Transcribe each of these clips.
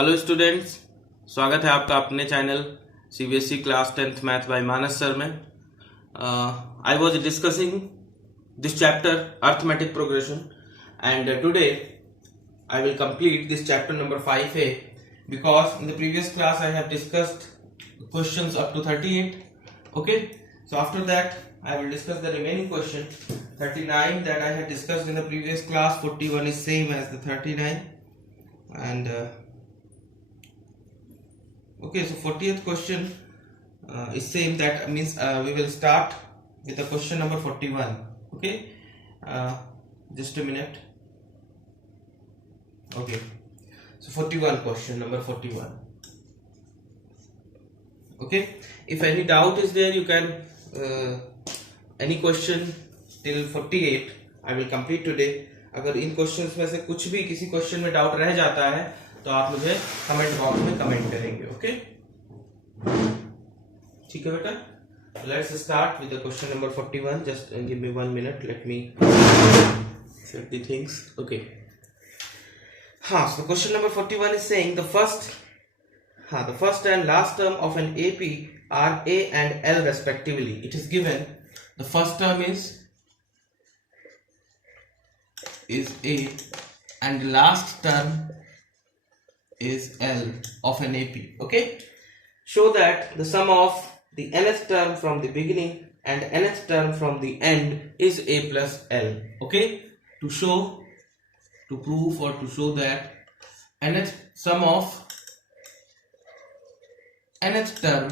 Hello students, स्वागत है आपका अपने channel CBSE class 10th math by Manas sir में। I was discussing this chapter arithmetic progression and today I will complete this chapter number 5a because in the previous class I have discussed questions up to 38. Okay, so after that I will discuss the remaining question 39 that I had discussed in the previous class. 41 is same as the 39 and okay, so 40th question is same. That means we will start with the question number 41. Okay, just a minute. Okay, so 41 question number 41. Okay, if any doubt is there you can any question till 48 I will complete today. अगर इन questions में से कुछ भी किसी question में doubt रह जाता है तो आप मुझे कमेंट बॉक्स में कमेंट करेंगे. ओके, ठीक है बेटा. Let's start with the question number 41. Just give me 1 minute, let me set the things. Okay, so question number 41 is saying the first and last term of an AP are A and L respectively. It is given the first term is A and the last term is L of an AP. Okay, show that the sum of the nth term from the beginning and nth term from the end is A plus L. Okay, to prove or to show that nth sum of nth term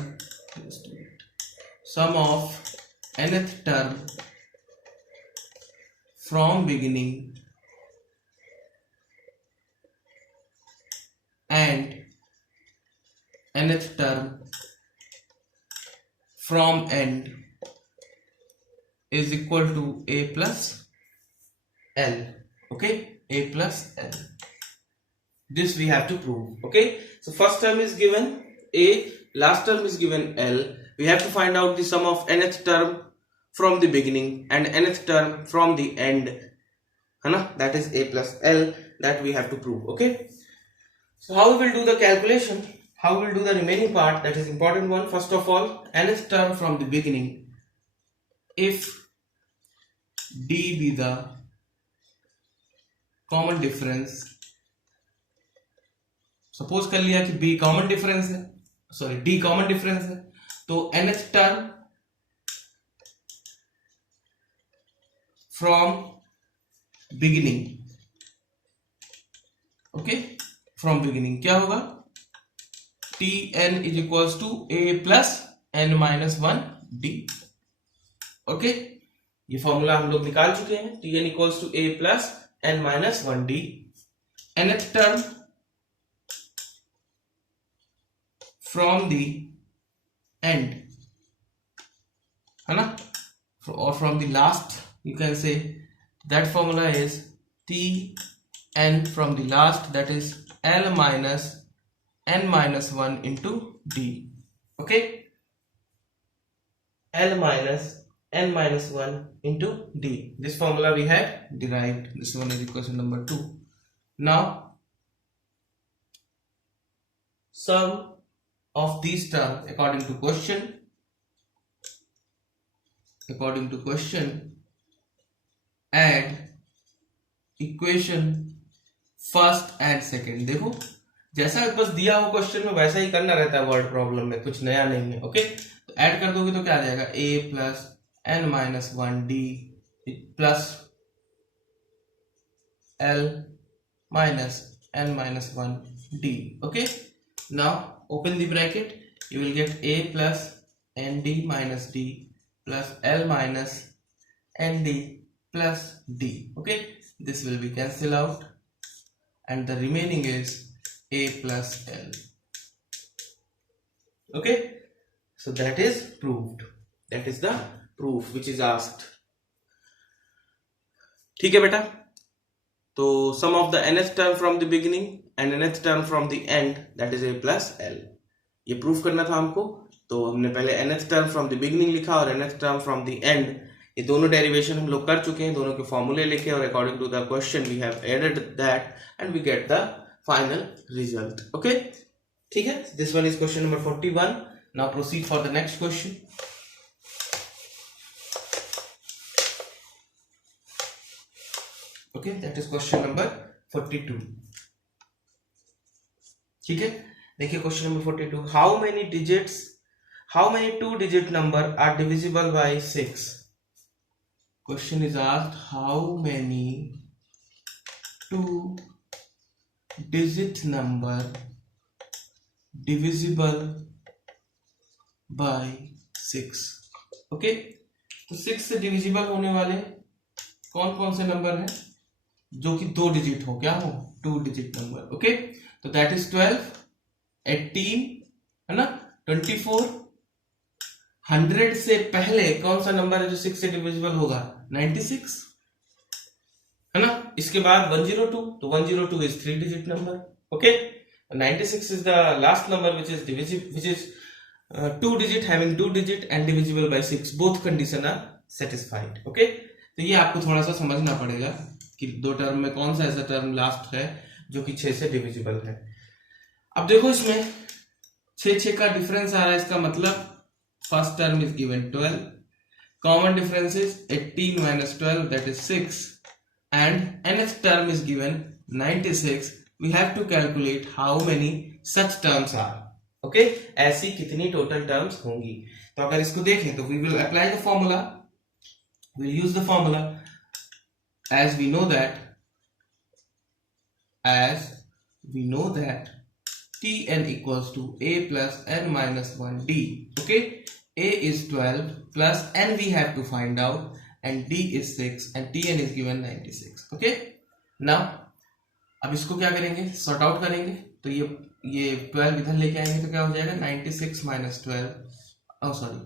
from beginning and nth term from end is equal to A plus L. Okay, A plus L. This we have to prove. Okay, so first term is given A, last term is given L. We have to find out the sum of nth term from the beginning and nth term from the end. That is A plus L that we have to prove. Okay, so how we will do the calculation, how we will do the remaining part, that is important one. First of all, nth term from the beginning, if D be the common difference, suppose कर लिया कि B common difference है, सॉरी D common difference है, तो nth term from beginning, okay, from beginning क्या होगा, Tn is equals to A plus n minus 1 D. ओके, ये फॉर्मूला हम लोग निकाल चुके हैं. Tn equals to A plus n minus 1d. nth term from the end, है ना, or from the last, you can say that formula is Tn from the last, that is L minus n minus 1 into D. Okay, L minus n minus 1 into D. This formula we have derived. This one is equation number 2. Now sum of these terms according to question add equation first and second. देखो जैसा बस दिया हो question में वैसा ही करना रहता है वर्ड प्रॉब्लम में, कुछ नया नहीं है. ओके, तो ऐड कर दोगे तो क्या आ जाएगा, A plus n minus 1 D plus L minus n minus 1 D. Okay, now open the bracket, you will get A plus ND minus D plus L minus ND plus D. Okay, this will be cancelled out and the remaining is A plus L. Okay, so that is proved. That is the proof which is asked. ठीक है बेटा, तो sum of the nth term from the beginning and nth term from the end, that is A plus L. ये proof करना था हमको, तो हमने पहले nth term from the beginning लिखा और nth term from the end. ये दोनों डेरिवेशन हम लोग कर चुके हैं, दोनों के फॉर्मूले लिखे और according to the question we have added that and we get the final result. Okay, ठीक है. This one is question number 41. Now proceed for the next question. Okay, that is question number 42. ठीक है, देखिए question number 42. How many 2-digit number are divisible by 6? Question is asked, how many 2-digit number divisible by 6? Okay, तो 6 से divisible होने वाले कौन कौन से नंबर हैं जो कि 2 डिजिट हो, क्या हो, 2 डिजिट नंबर. ओके, तो दैट इज 12, 18 है ना, 24. 100 से पहले कौन सा नंबर है जो 6 से डिविजिबल होगा, 96 है ना. इसके बाद 102, तो 102 is 3 digit number. Okay, 96 is the last number which is 2 digit having 2 digit and divisible by 6. both condition are satisfied. Okay, तो ये आपको थोड़ा सा समझना पड़ेगा कि दो टर्म में कौन सा ऐसा टर्म लास्ट है जो कि 6 से डिविजिबल है. अब देखो इसमें 6 का डिफरेंस आ रहा है, इसका मतलब first term is given 12, common difference is 18 minus 12 that is 6, and nth term is given 96. we have to calculate how many such terms are. okay, ऐसी कितनी टोटल टर्म्स होंगी. तो अगर इसको देखें तो we will apply the formula, we'll use the formula as we know that Tn equals to a plus n minus 1d. okay, a is 12 plus n we have to find out and d is 6 and Tn is given 96. okay, now अब इसको क्या करेंगे, sort out करेंगे. तो ये 12 इधर लेके आएंगे तो क्या हो जाएगा, 96 minus 12, oh sorry,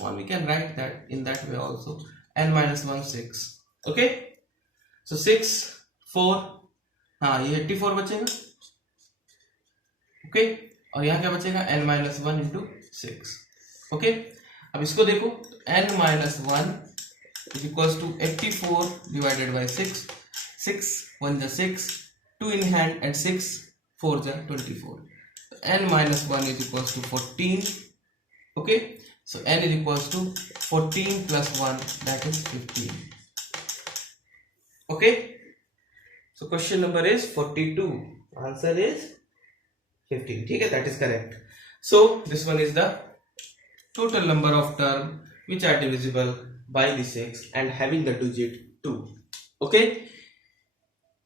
one we can write that in that way also, n minus 1 6. okay, so 6 4, हाँ ये 84 बचेगा. ओके, और यहाँ क्या बचेगा, n minus 1 into 6. ओके, अब इसको देखो, n minus 1 is equals to 84 divided by 6. 6 1 जा 6, 2 in hand and 6 4 जा 24. n minus 1 is equals to 14. okay, so n is equals to 14 plus 1 that is 15. okay, so question number is 42, answer is 15. ठीक है, that is correct. so this one is the total number of term which are divisible by the 6 and having the digit 2. okay,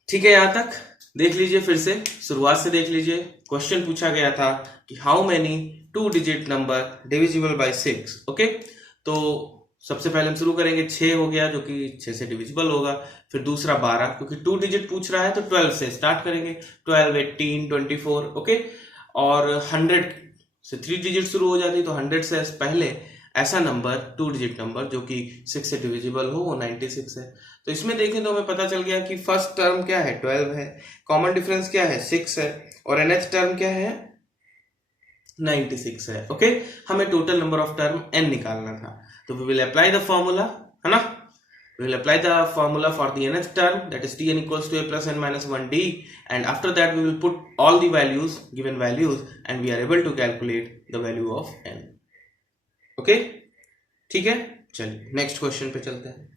ठीक है, यहां तक देख लीजिए. फिर से शुरुआत से देख लीजिए. क्वेश्चन पूछा गया था कि how many 2 digit number divisible by 6. Okay, तो सबसे पहले हम शुरू करेंगे 6 हो गया जो कि 6 से डिविजिबल होगा. फिर दूसरा 12, क्योंकि 2 डिजिट पूछ रहा है तो 12 से स्टार्ट करेंगे. 12 18 24. ओके, और 100 से 3 डिजिट शुरू हो जाती है, तो 100 से पहले ऐसा नंबर 2 डिजिट नंबर जो कि 6 से डिविजिबल हो वो 96 है. तो इसमें देखें तो हमें पता चल गया कि फर्स्ट टर्म क्या है, 12 है, कॉमन डिफरेंस क्या है, 6 है, और nth टर्म क्या है, 96 है. ओके, हमें total number of term n निकालना था. तो we will apply the formula, है ना. We will apply the formula for the nth term, that is Tn equals to a plus n minus 1d, and after that we will put all the values, given values, and we are able to calculate the value of n. okay, ठीक है, चलिए next question पे चलते हैं.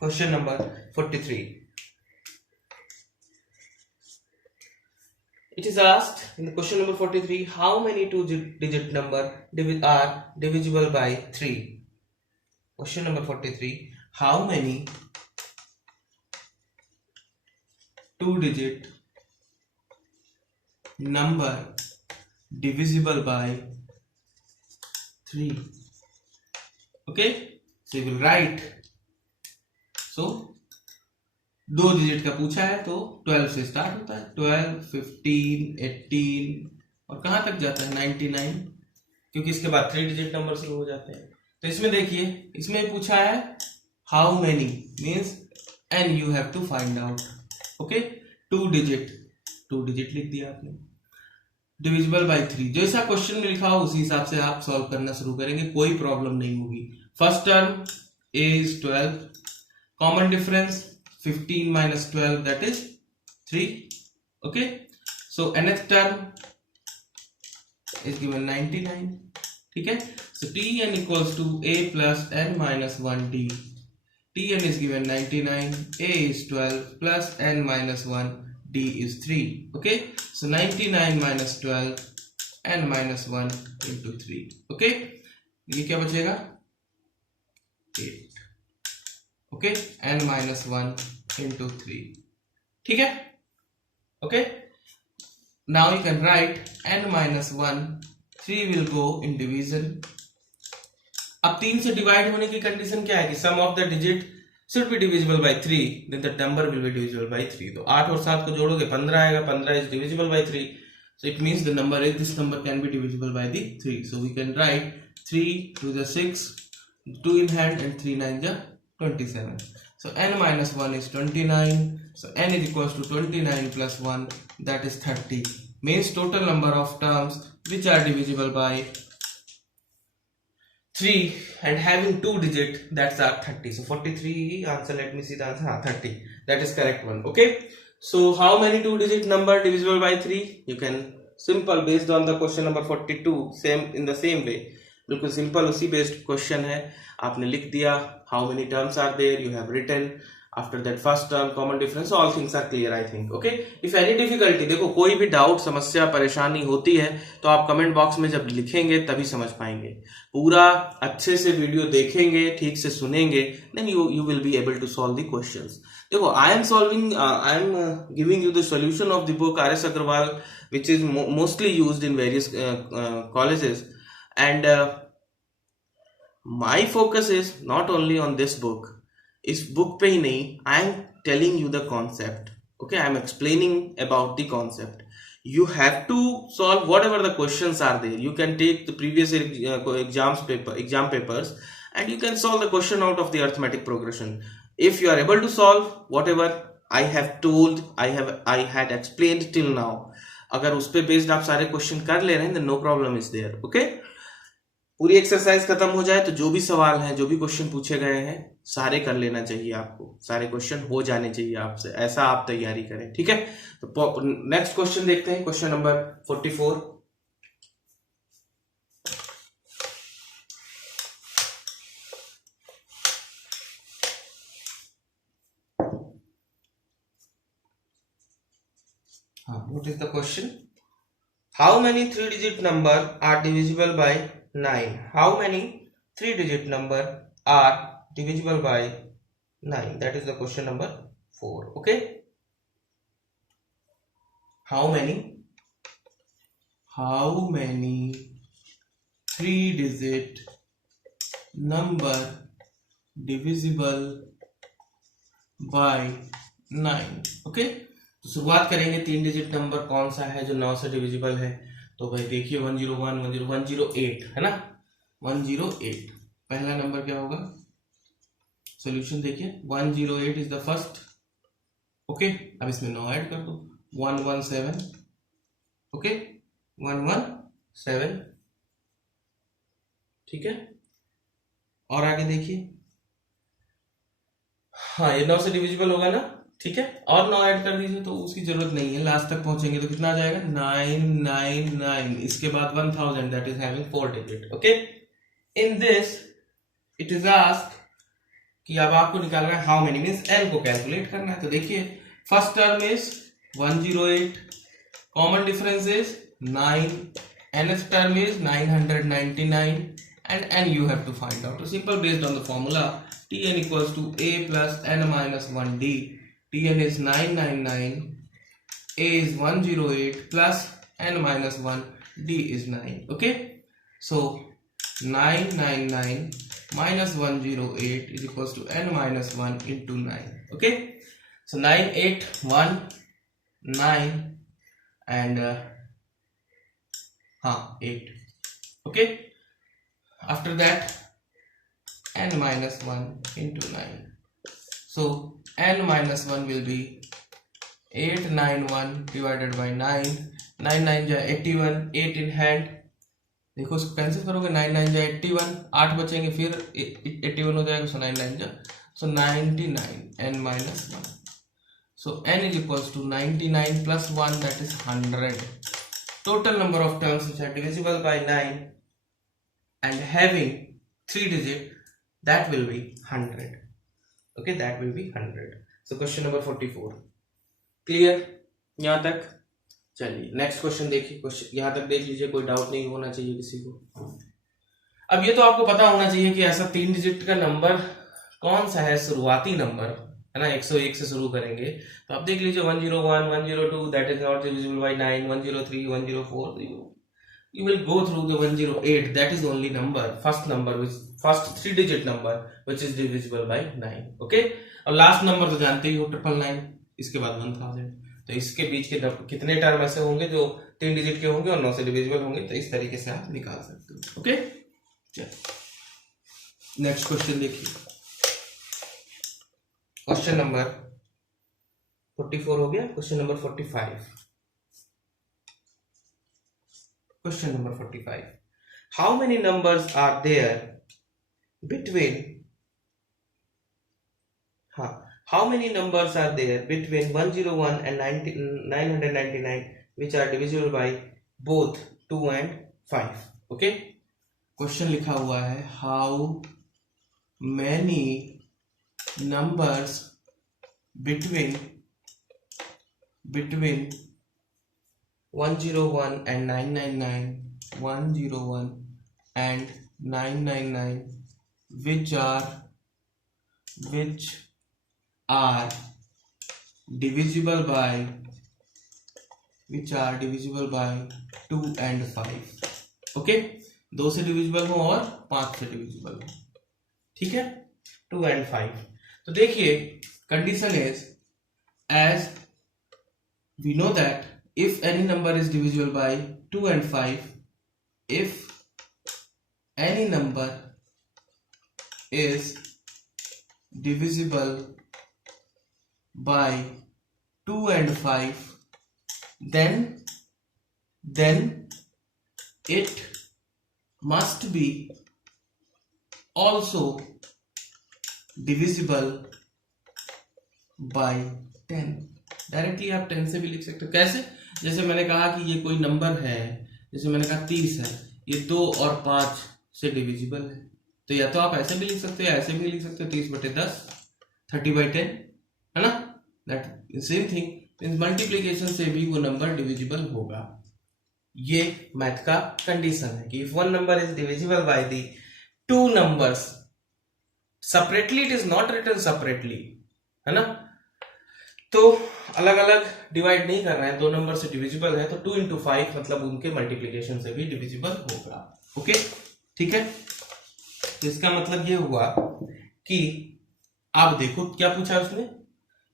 Question number 43. It is asked in the question number 43, how many 2-digit number are divisible by 3? Question number 43, how many 2-digit number divisible by 3? Okay, so you will write, so 2 digit का पूछा है तो 12 से start होता है. 12 15 18 और कहां तक जाता है, 99, क्योंकि इसके बाद 3 डिजिट नंबर शुरू हो जाते हैं. तो इसमें देखिए, इसमें पूछा है how many means N you have to find out. Okay, 2 digit लिख दिया आपने, डिविजिबल बाय 3. जैसा क्वेश्चन में लिखा हो उसी हिसाब से आप सॉल्व करना शुरू करेंगे, कोई प्रॉब्लम नहीं होगी. first term a is 12, common difference 15 minus 12, that is 3. Okay, so nth term is given 99. ठीक है, so Tn equals to a plus n minus 1 d. Tn is given 99, a is 12 plus n minus 1, d is 3. Okay, so 99 minus 12 n minus 1 into 3. Okay, ये क्या बचेगा 8. Okay, n minus 1 into 3. ठीक है. Okay, now you can write n minus 1, 3 will go in division. अब 3 से divide होने की condition क्या है कि sum of the digit should be divisible by 3, then the number will be divisible by 3. तो 8 और 7 को जोड़ोगे 15 आएगा, 15 is divisible by 3, so it means the number is, this number can be divisible by the 3. So we can write 3 to the 6, 2 in hand, and 3 9 the 27. So n minus 1 is 29, so n is equals to 29 plus 1, that is 30. Means total number of terms which are divisible by 3 and having 2 digit, that's our 30. So 43 answer, let me see the answer. 30, that is correct one. Okay, so how many 2 digit number divisible by 3? You can simple based on the question number 42, same in the same way, बिल्कुल simple उसी based question है. आपने लिख दिया how many terms are there, you have written after that first term, common difference, all things are clear I think. Okay, if any difficulty, देखो कोई भी doubt, समस्या, परेशानी होती है तो आप कमेंट बॉक्स में जब लिखेंगे तभी समझ पाएंगे. पूरा अच्छे से वीडियो देखेंगे, ठीक से सुनेंगे, then you will be able to solve the questions. देखो I am giving you the solution of the book R.S. Agarwal, which is mostly used in various colleges, and my focus is not only on this book. इस book पे ही नहीं, I am telling you the concept. Okay, I am explaining about the concept. You have to solve whatever the questions are there. You can take the previous exam papers and you can solve the question out of the arithmetic progression. If you are able to solve whatever I have told, I had explained till now, अगर उस पे based आप सारे question कर ले रहे हैं, then no problem is there. Okay, पूरी एक्सरसाइज खत्म हो जाए तो जो भी सवाल हैं, जो भी क्वेश्चन पूछे गए हैं, सारे कर लेना चाहिए आपको. सारे क्वेश्चन हो जाने चाहिए आपसे, ऐसा आप तैयारी करें. ठीक है, तो नेक्स्ट क्वेश्चन देखते हैं, question number 44. What is the question? How many 3-digit number are divisible by 9? How many 3-digit number are divisible by 9? That is the question number 4. Okay, how many 3-digit number divisible by 9? Okay, तो शुरुआत करेंगे 3 digit number कौन सा है जो 9 से divisible है. तो भाई देखिए 101, 108 है ना, 108 पहला नंबर क्या होगा. सॉल्यूशन देखिए, 108 इज द फर्स्ट. ओके, अब इसमें 9 ऐड कर दो, 117. ओके, 117. ठीक है, और आगे देखिए, हाँ ये 9 से डिविजिबल होगा ना. ठीक है, और 9 ऐड कर दीजिए, तो उसकी जरूरत नहीं है. लास्ट तक पहुंचेंगे तो कितना आ जाएगा, 999. इसके बाद 1000, that is having 4 digit. Okay, in this it is asked कि अब आपको निकालना है हाउ मेनी, मींस n को कैलकुलेट करना है. तो देखिए first term is 108, common difference is 9, nth term is 999, and n you have to find out. So simple, based on the formula Tn equals to a plus n minus 1d. Tn is 999, a is 108 plus n minus 1, d is 9. Okay, so 999 minus 108 is equals to n minus 1 into 9. Okay, so 981 and 8. Okay, after that n minus 1 into 9. So n minus 1 will be 891 divided by 9. 9 9 ja 81, 8 in hand, देखो इसको cancel करोगे, 9 9 जा 81, 8 बचेंगे, फिर 81 हो जाएगा, सो 9 9 जा, सो 99 n minus 1. So n is equals to 99 plus 1, that is 100. Total number of terms which are divisible by 9 and having 3 digit, that will be 100. Okay, that will be 100. So question number 44 clear यहाँ तक? चलिए next question देखिए, question यहाँ तक देख लीजिए, कोई doubt नहीं होना चाहिए किसी को। अब ये तो आपको पता होना चाहिए कि ऐसा 3 डिजिट का नंबर कौन सा है, शुरुआती नंबर है ना, 101 से शुरू करेंगे, तो आप देख लीजिए 101, 102, that is not divisible by 9, 103, 104, you will go through the 108, that is the only number, first 3 digit number which is divisible by 9. okay, और लास्ट नंबर तो जानते ही हो 999, इसके बाद 1000, तो इसके बीच के कितने टर्म ऐसे होंगे जो 3 डिजिट के होंगे और 9 से डिविजिबल होंगे, तो इस तरीके से आप निकाल सकते हो। ओके, चलिए नेक्स्ट क्वेश्चन देखिए, क्वेश्चन नंबर 44 हो गया, question number 45। Question number 45. How many numbers are there between how many numbers are there between 101 and 999 which are divisible by both 2 and 5? Okay, question लिखा हुआ है how many numbers between 101 and 999, 101 and 999 which are divisible by 2 and 5. Okay, 2 से divisible हो और 5 से divisible हो, ठीक है, 2 and 5। तो देखिए condition is, as we know that if any number is divisible by 2 and 5, if any number is divisible by 2 and 5, then it must be also divisible by 10. Directly आप 10 से भी लिख सकते हो। कैसे? जैसे मैंने कहा कि ये कोई नंबर है, जैसे मैंने कहा 30 है, ये 2 और 5 से डिविजिबल है, तो या तो आप ऐसे भी लिख सकते हो, ऐसे भी लिख सकते हो, 30/10, 30/10, है ना, दैट सेम थिंग, मल्टीप्लीकेशन से भी वो नंबर डिविजिबल होगा। ये मैथ का कंडीशन है कि if one number is divisible by the 2 numbers separately, it is not written separately, है ना, तो अलग अलग डिवाइड नहीं कर रहे हैं, 2 नंबर से डिविजिबल है, तो 2 into 5 मतलब उनके मल्टीप्लीकेशन से भी डिविजिबल होगा। ओके, ठीक है, तो इसका मतलब ये हुआ कि आप देखो क्या पूछा उसने,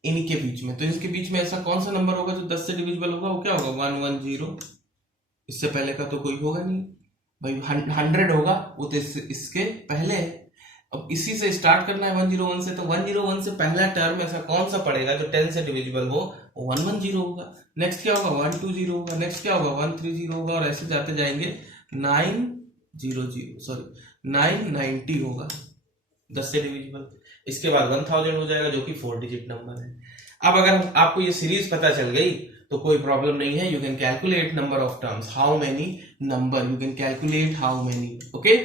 इन्हीं के बीच में, तो इसके बीच में ऐसा कौन सा नंबर होगा जो 10 से डिविजिबल होगा, वो क्या होगा, 110, इससे पहले का तो कोई होगा नहीं भाई, 100 होगा, वो तो इसके पहले है। अब इसी से स्टार्ट करना है 101 से, तो 101 से पहला टर्म ऐसा कौन सा पड़ेगा जो 10 से डिविजिबल हो, 110 होगा, नेक्स्ट क्या होगा 120 होगा, नेक्स्ट क्या होगा 130 होगा, और ऐसे जाते जाएंगे 990 होगा 10 से डिविजिबल, इसके बाद 1000 हो जाएगा जो कि 4 डिजिट नंबर है। अब अगर आपको ये सीरीज पता चल गई तो कोई प्रॉब्लम नहीं है, you can calculate number of terms, how many number, you can calculate how many, okay,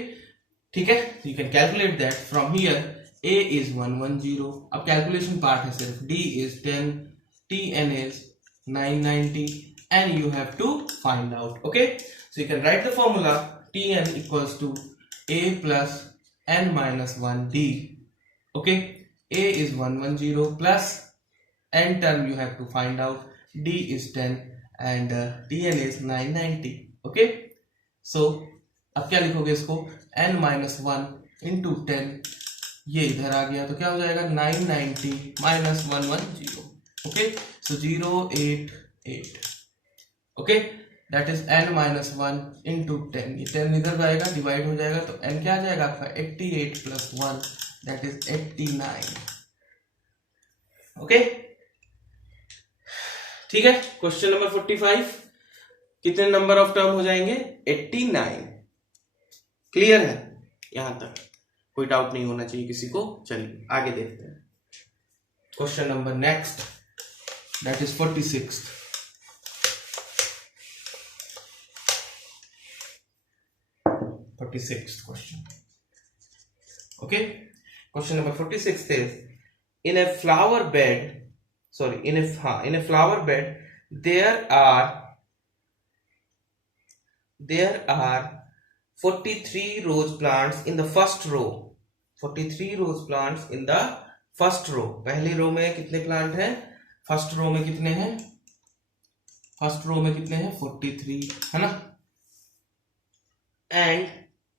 ठीक है, you can calculate that from here, a is 110, अब कैलकुलेशन पार्ट है सिर्फ, d is 10, tn is 990 and you have to find out, okay, so you can write the formula tn equals to a plus n minus 1 d, okay, a is 110 plus n term you have to find out, d is 10 and tn is 990, okay, so अब क्या लिखोगे इसको, n minus 1 into 10, ये इधर आ गया तो क्या हो जाएगा 990 minus 110, okay, so 088, okay, that is n minus 1 into 10, ये 10 इधर जाएगा, डिवाइड हो जाएगा, तो n क्या आ जाएगा आपका 88 plus 1, that is 89, ओके, ठीक है। क्वेश्चन नंबर 45, कितने नंबर ऑफ टर्म हो जाएंगे 89, क्लियर है यहां तक? कोई डाउट नहीं होना चाहिए किसी को। चलिए आगे देखते हैं question number next, that is 46th। question. Okay, question number 46 is, in a flower bed, in a flower bed there are 43 rose plants in the first row। 43 rose plants in the first row। पहली रो में कितने plant हैं? First row में कितने हैं? First row में कितने हैं? 43 है ना। And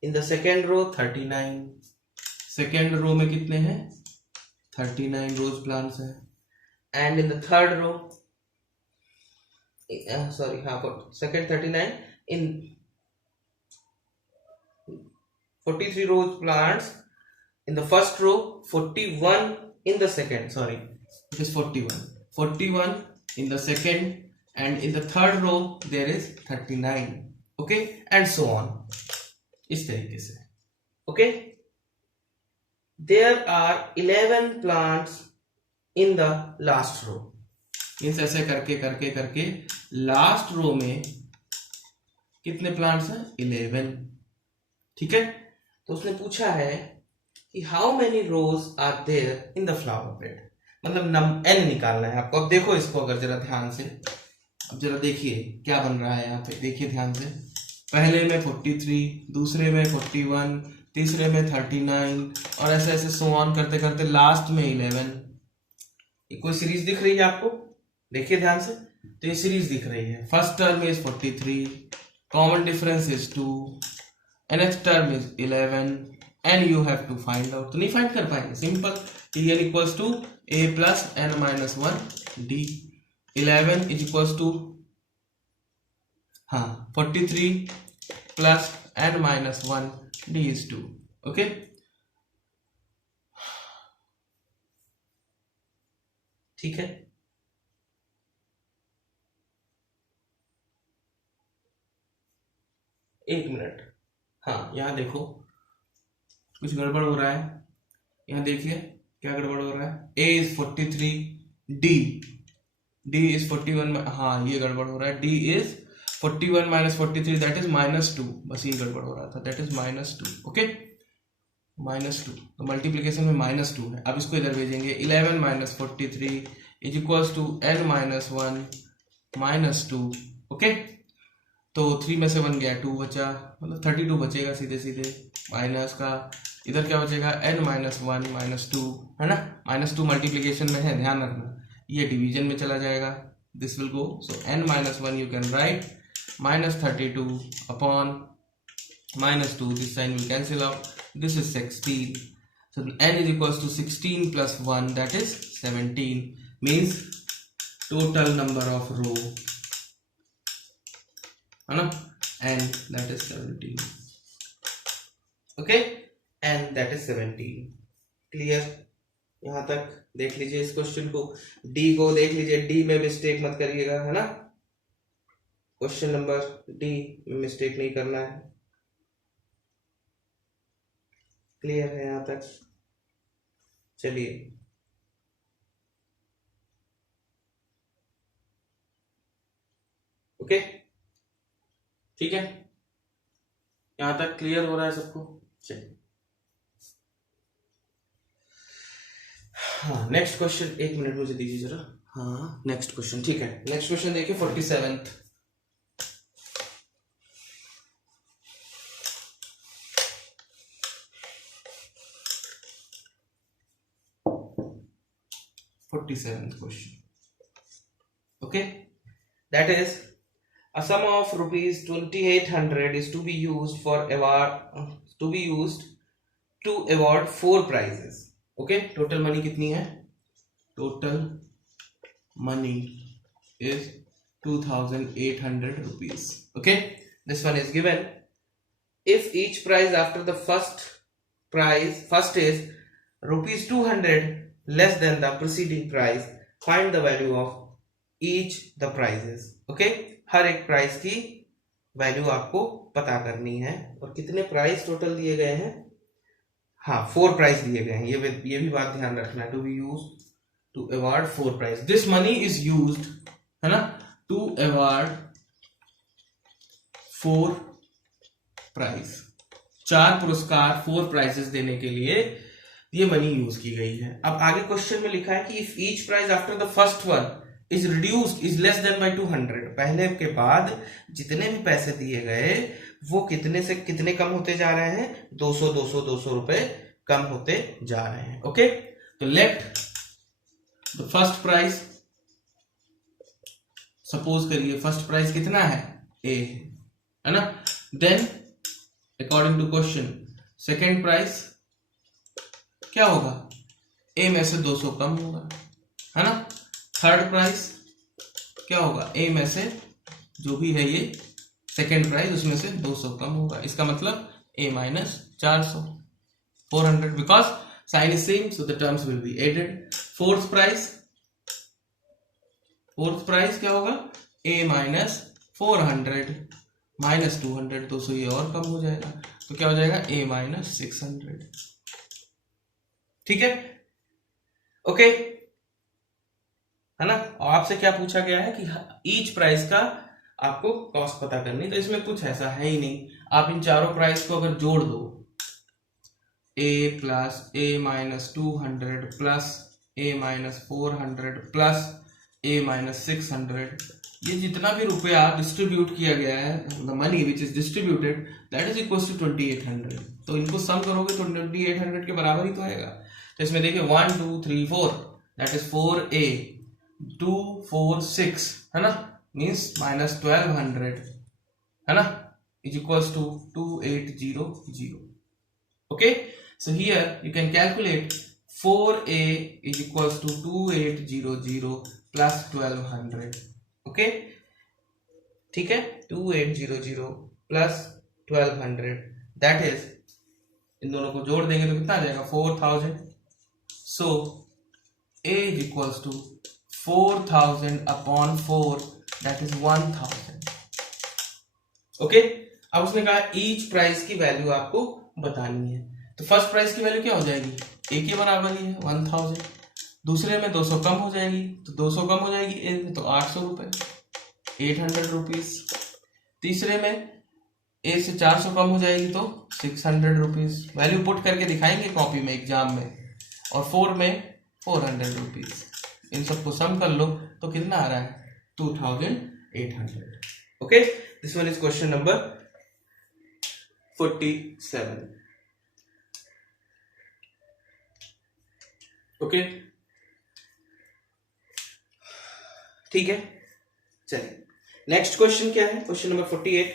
in the second row 39। Second row में कितने हैं? 39 रोज प्लांट्स हैं। And in the third row, second 39 in 43 rose plants in the first row, 41 in the second, it is 41 in the second, and in the third row there is 39, okay, and so on, इस तरीके से। okay, there are 11 plants in the last row। Means ऐसे करके करके करके last row में कितने plants हैं? 11। ठीक है, तो उसने पूछा है कि how many rose are there in the flower bed, मतलब n निकालना है आपको। अब देखो इसको अगर जरा ध्यान से, अब जरा देखिए क्या बन रहा है यहाँ पे, देखिए ध्यान से। पहले में 43, दूसरे में 41, तीसरे में 39, और ऐसे ऐसे सो ऑन करते करते लास्ट में 11। ये कोई सीरीज दिख रही है आपको? देखिए ध्यान से, तो ये सीरीज दिख रही है। First term is 43, common difference is 2, nth term is 11, and you have to find out। तो नहीं फाइंड कर पाएंगे, simple. tn equals to a plus n minus 1 d। 11 is equals to 43 plus n minus 1 d is 2। Okay, ठीक है। एक minute, यहाँ देखो कुछ गड़बड़ हो रहा है। यहाँ देखिए क्या गड़बड़ हो रहा है। a इज 43, d इज 41, ये गड़बड़ हो रहा है। d is 41 minus 43, that is -2। बस ये गड़बड़ हो रहा था, दैट इज -2। ओके, -2, तो मल्टीप्लीकेशन में -2 है। अब इसको इधर भेजेंगे। 11 minus 43 is equals to n minus 1 -2। Okay, तो 3 में से 1 गया, 2 बचा, मतलब 32 बचेगा सीधे सीधे। माइनस का इधर क्या बचेगा? n माइनस 1 -2 है ना। -2 मल्टीप्लीकेशन में है, ध्यान रखना। ये डिवीजन में चला जाएगा, this will go. So n minus 1 you can write -32 upon -2, this sign will cancel out, this is 16। so n is equals to 16 plus 1, that is 17, means total number of row है ना, and that is 17। okay, and that is 17। Clear? यहां तक देख लीजिए इस question को। D को देख लीजिए, डी में मिस्टेक मत करिएगा, है ना। क्वेश्चन नंबर डी में मिस्टेक नहीं करना है। क्लियर है यहां तक? चलिए ओके, ठीक है, यहां तक क्लियर हो रहा है सबको? चलिए नेक्स्ट क्वेश्चन, एक मिनट मुझे दीजिए जरा। नेक्स्ट क्वेश्चन, ठीक है। नेक्स्ट क्वेश्चन देखिए 47th। question, okay, that is a sum of rupees 2800 is to be used to award 4 prizes। okay, total money कितनी है? total money is 2800 rupees। okay, this one is given। if each prize after the first is rupees 200 less than the preceding price, find the value of each the prizes। okay, हर एक price की value आपको पता करनी है। और कितने price total दिए गए हैं? हाँ, 4 प्राइस दिए गए हैं। ये भी बात ध्यान रखना, to be use to award 4 price. This money is used, है ना, टू अवार्ड 4 प्राइज। 4 पुरस्कार, 4 प्राइजेस देने के लिए ये मनी यूज की गई है। अब आगे क्वेश्चन में लिखा है कि if each prize after the first one is reduced is less than by 200, पहले के बाद जितने भी पैसे दिए गए वो कितने से कितने कम होते जा रहे हैं? 200 रुपए कम होते जा रहे हैं। ओके, तो let the first price, suppose करिए फर्स्ट प्राइस कितना है? ए है ना। Then according to question second price क्या होगा? ए में से 200 कम होगा, है ना। थर्ड प्राइस क्या होगा? ए में से जो भी है ये सेकेंड प्राइस उसमें से 200 कम होगा। इसका मतलब A minus 400, 400, because sign is same so the terms will be added. Fourth price क्या होगा? ए माइनस 400 माइनस 200, 200 ये और कम हो जाएगा, तो क्या हो जाएगा? ए माइनस 600। ठीक है, ओके, है ना। और आपसे क्या पूछा गया है कि ईच प्राइस का आपको कॉस्ट पता करनी, तो इसमें कुछ ऐसा है ही नहीं। आप इन चारों प्राइस को अगर जोड़ दो, A plus A minus 200 plus A minus 400 plus A minus 600, ये जितना भी रुपया डिस्ट्रीब्यूट किया गया है, the money which is distributed, that is equal to 2800। तो इनको सम करोगे तो 2800 के बराबर ही तो आएगा। तो इसमें देखिए 1 2 3 4, दैट इज 4a, 2 4 6, है ना, मीन्स माइनस 1200, है ना, is equals to 2800। Okay, so here you can calculate 4a is equals to 2800 plus 1200। Okay, ठीक है, 2800 प्लस 1200, दैट इज, इन दोनों को जोड़ देंगे तो कितना आ जाएगा? 4000। सो a is equals to 4000 upon 4, that is 1000। Okay, अब उसने कहा ईच प्राइस की वैल्यू आपको बतानी है। तो फर्स्ट प्राइस की वैल्यू क्या हो जाएगी? ए के बराबर ही है 1000। दूसरे में 200 कम हो जाएगी, तो 200 कम हो जाएगी ए में, तो 800 रुपए, 800 रुपीज। तीसरे में ए से 400 कम हो जाएगी तो 600 रुपीज। वैल्यू पुट करके दिखाएंगे कॉपी में एग्जाम में। और 4 में 400 रुपीज। इन सबको सम कर लो तो कितना आ रहा है? 2800। Okay, this one is question number 47। Okay, ठीक है, चलिए नेक्स्ट क्वेश्चन क्या है? Question number 48,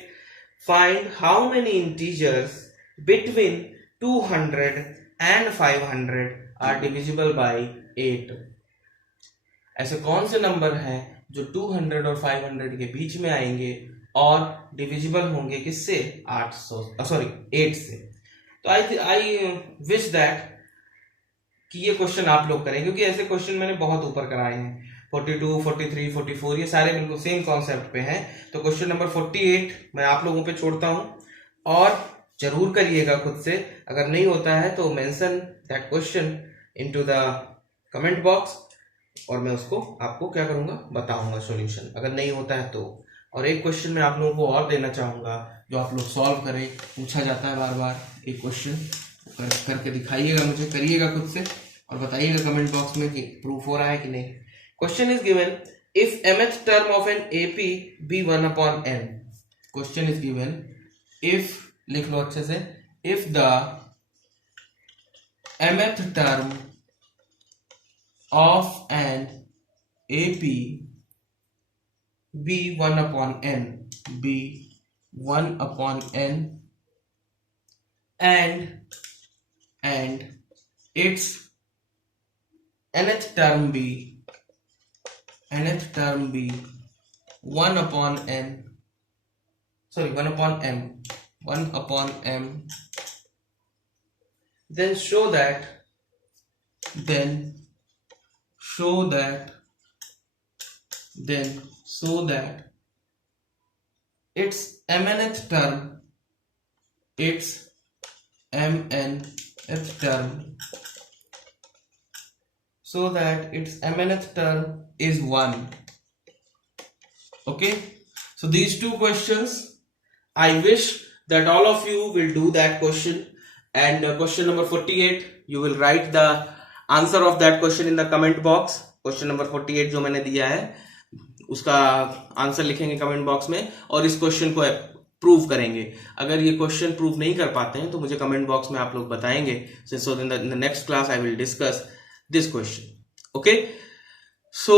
find how many integers between 200 and 500 are divisible by 8। ऐसे कौन से नंबर हैं जो 200 और 500 के बीच में आएंगे और डिविजिबल होंगे किससे? 8 से। तो आई विश दैट कि ये क्वेश्चन आप लोग करें, क्योंकि ऐसे क्वेश्चन मैंने बहुत ऊपर कराए हैं। 42, 43, 44 ये सारे बिल्कुल सेम कॉन्सेप्ट पे हैं। तो क्वेश्चन नंबर 48 मैं आप लोगों पे छोड़ता हूं, और जरूर करिएगा खुद से। अगर नहीं होता है तो mention that question into the comment box, और मैं उसको आपको क्या करूंगा? बताऊंगा सॉल्यूशन, अगर नहीं होता है तो। और एक क्वेश्चन मैं आप लोगों को और देना चाहूंगा जो आप लोग सॉल्व करें, पूछा जाता है बार बार। एक क्वेश्चन करके दिखाइएगा मुझे, करिएगा खुद से, और बताइएगा कमेंट बॉक्स में कि प्रूफ हो रहा है कि नहीं। Question is given, if mth term of an AP be 1/n। Question is given, if, लिख लो अच्छे से, if the mth term of an AP be 1/n, be 1/n, and its nth term be 1/m, sorry 1/m, then show that its mnth term its mnth term, so that its mnth term is 1. Okay, so these two questions, I wish that all of you will do that question, and question number 48 you will write the answer of that question in the comment box. Question number 48 जो मैंने दिया है उसका answer लिखेंगे comment box में और इस question को प्रूव करेंगे. अगर ये क्वेश्चन प्रूव नहीं कर पाते हैं तो मुझे कमेंट बॉक्स में आप लोग बताएंगे. So in the next class I will discuss this question. Okay, so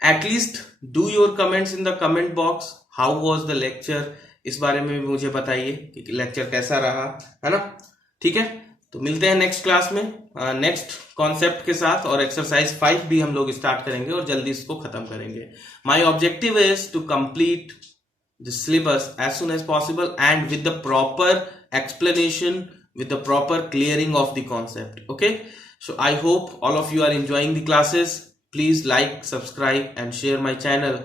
at least do your comments in the comment box. How was the lecture? इस बारे में भी मुझे बताइए कि लेक्चर कैसा रहा, है ना. ठीक है, तो मिलते हैं नेक्स्ट क्लास में नेक्स्ट कॉन्सेप्ट के साथ, और एक्सरसाइज 5 भी हम लोग स्टार्ट करेंगे और जल्दी इसको खत्म करेंगे. My objective is to complete the syllabus as soon as possible and with the proper explanation, with the proper clearing of the concept. Okay, so I hope all of you are enjoying the classes. Please like, subscribe and share my channel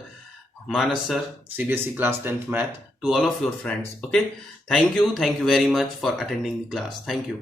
Manas Sir CBSE class 10th math to all of your friends. Okay, thank you very much for attending the class. Thank you.